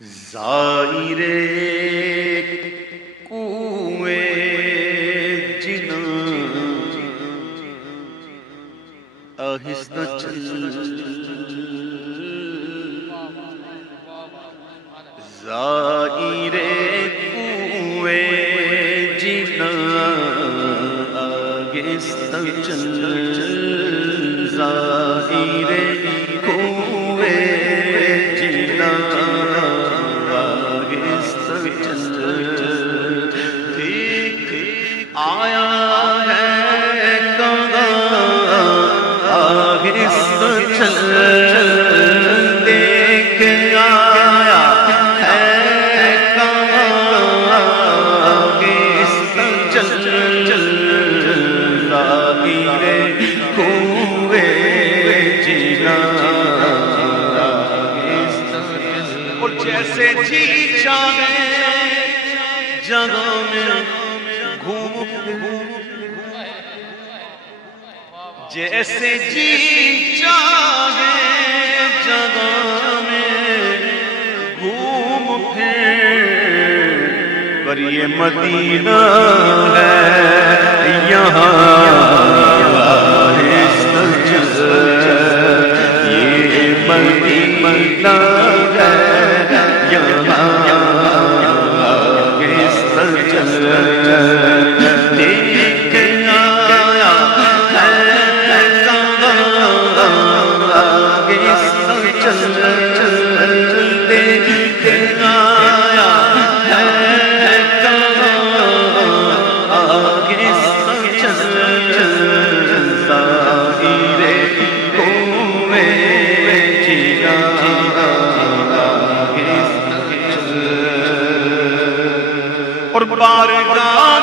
زائر کوئے جنا آہستہ چل زائر کوئے جنا آہستہ چل زائر کوئے جنا آیا ہے کہاں آہستہ چل دیکھ آیا ہے کہاں آہستہ چل زائر کوئے جنا اور جیسے جی چاہے جگہ میں گھوم جیسے جی چاہے جگہ میں گھوم پھر پر یہ مدینہ ہے یہاں آہستہ چل یہ مدینہ ہے یہاں آہستہ چل دیکھ آیا ہے کہاں آہستہ چل دیکھ آیا ہے کہاں آہستہ چل زائر کوئے جنا اور بارگاہ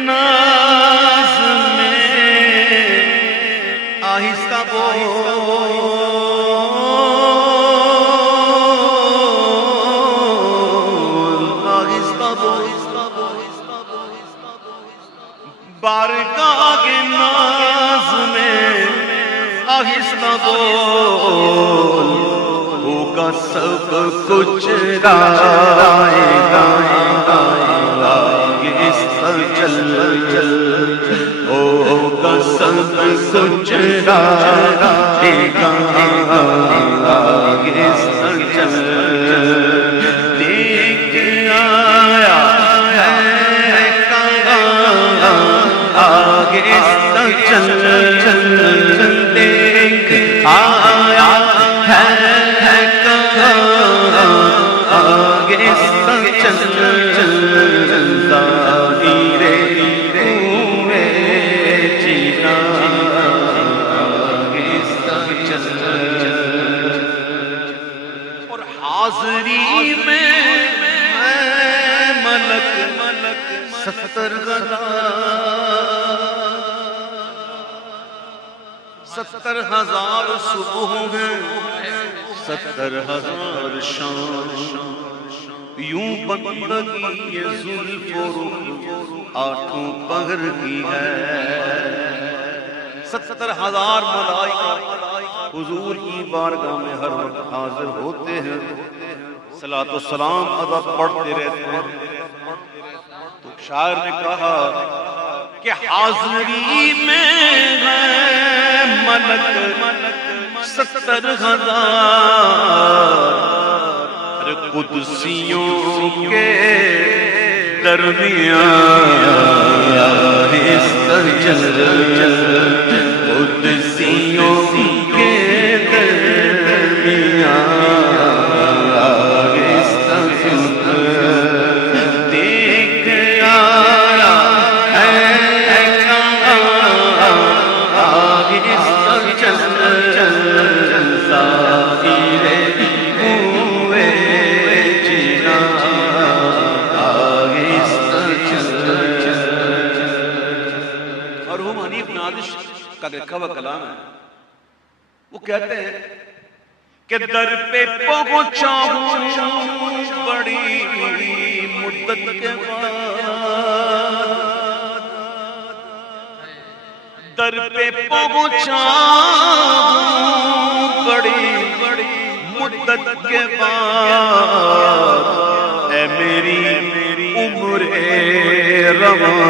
ناز میں آہستہ بول آہستہ بول بارگاہ ناز میں آہستہ بول ہوگا سب کچھ رائے آہستہ چل ہوگا سب کچھ رائے آہستہ چل دیکھ آیا ہے کہاں آہستہ چل دیکھ آیا ہے کہاں آہستہ چل زائر کوئے جنا آہستہ چل اور حاضری میں ملک 70 70,000 صبح ہیں 70,000 شام یوں بندگی یہ زلف و رخ 8 پہر کی ہے 70,000 ملائکہ حضور کی بارگاہ میں ہر وقت حاضر ہوتے ہیں صلاۃ و سلام ادا پڑھتے رہتے ہیں تو شاعر نے کہا کہ حاضری میں ہے ملک 70,000 قدسیوں کے درمیان آہستہ چل قدسیوں کے درمیان آہستہ چل دیکھ آیا ہے کہاں آہستہ چل زائر کوئے جنا آہستہ چل مرحوم حنیف نادش کا لکھا ہوا کلام ہے وہ کہتے ہیں کہ در پہ پہنچا ہوں بڑی مدت کے بعد در پہ پہنچا ہوں بڑی مدت کے بعد اے میری عمر رواں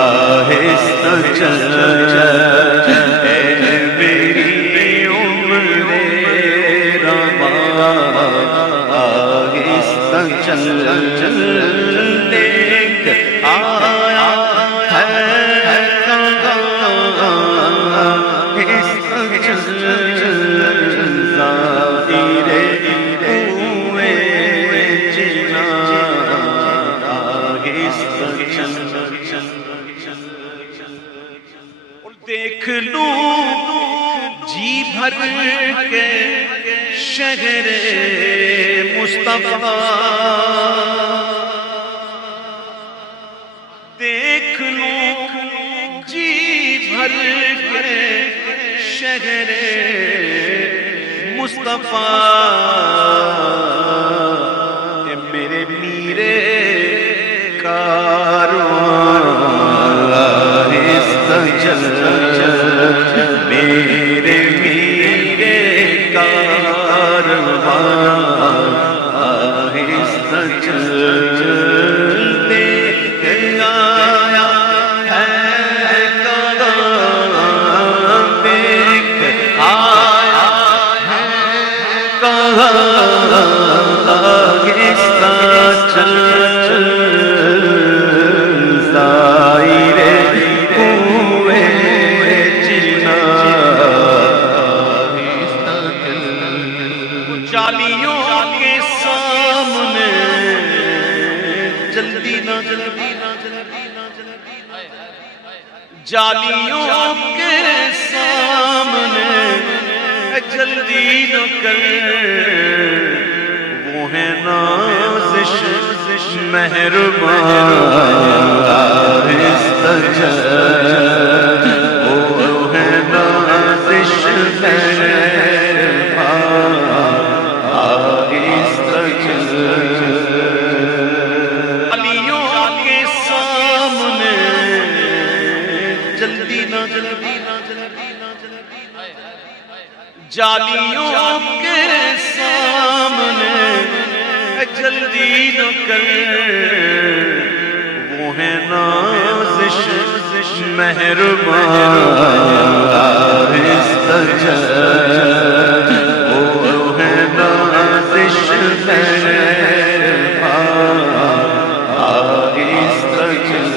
آہستہ چل، اے میری عمر رواں آہستہ چل، دیکھ آیا ہے دیکھ لوں جی بھر کے شہر مصطفیٰ، دیکھ لوں جی بھر کے شہر مصطفیٰ، میرے میرے کارواں آہستہ چل، میرے میرے کارواں آہستہ چل، دیکھ آیا ہے کہاں، دیکھ آیا ہے کہاں آہستہ چل، جالیوں کے سامنے جلدی نہ جلدی نہ جالیوں کے سامنے جلدی نہ کر، وہ ہے نازش مہربان آہستہ چل، وہ ہے نازش مہربان آہستہ چل، جالیوں کے سامنے جلدی نہ جلدی نہ جالیوں کے سامنے جلدی نہ کر، وہ ہے نازش مہربان آہستہ چل، وہ ہے نازش مہربان آہستہ چل،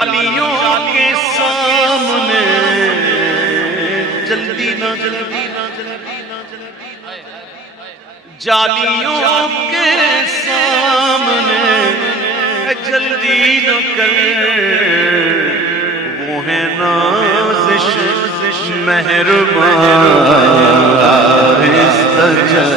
جالیوں کے سامنے جلدی نہ جلدی نہ جالیوں کے سامنے جلدی نہ کر، وہ ہے نازش مہربان آہستہ چل،